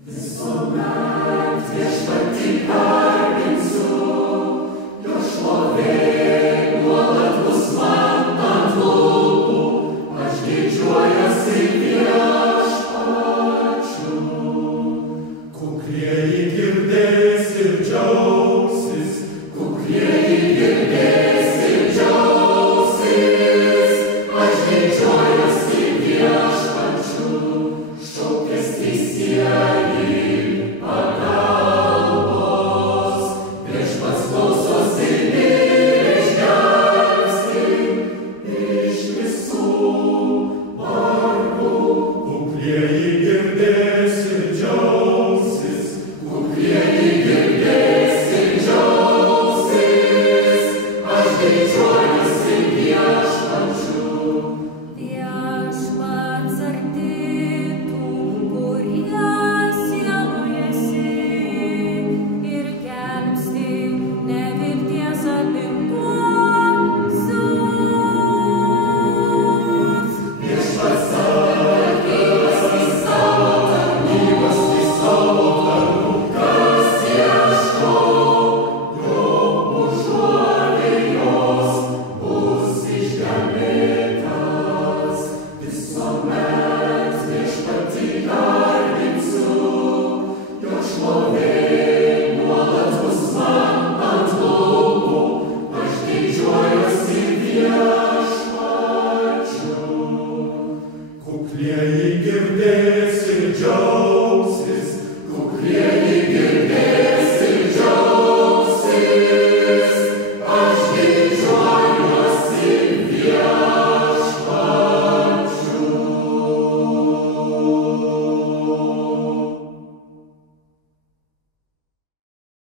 Visuomet viešpatį garbinsiu, jo šlovė nuolat bus man ant lūpų, aš didžiuojuosi viešpačiu. Kuklieji girdės ir džiaugsis, kuklieji girdės ir džiaugsis, aš didžiuojuosi viešpačiu, šaukės teisieji pagalbos, viešpats klausosi ir išgelbsti iš visų vargų. Kuklieji girdės ir džiaugsis, kuklieji girdės ir džiaugsis, aš didžiuojuosi viešpačiu. Viešpats arti tų, kurie sielojasi, ir gelbsti nevilties apimtuosius. Viešpats atgilas į savo tarnybas, į savo tarnų, kas ieško jo užuovėjos, bus išgelbėtas. Visuomet viešpatį garbinsiu, jo šlovė nuolat bus man ant lūpų, aš didžiuojuosi viešpačiu. Kuklieji girdės ir džiaugsis, kuklieji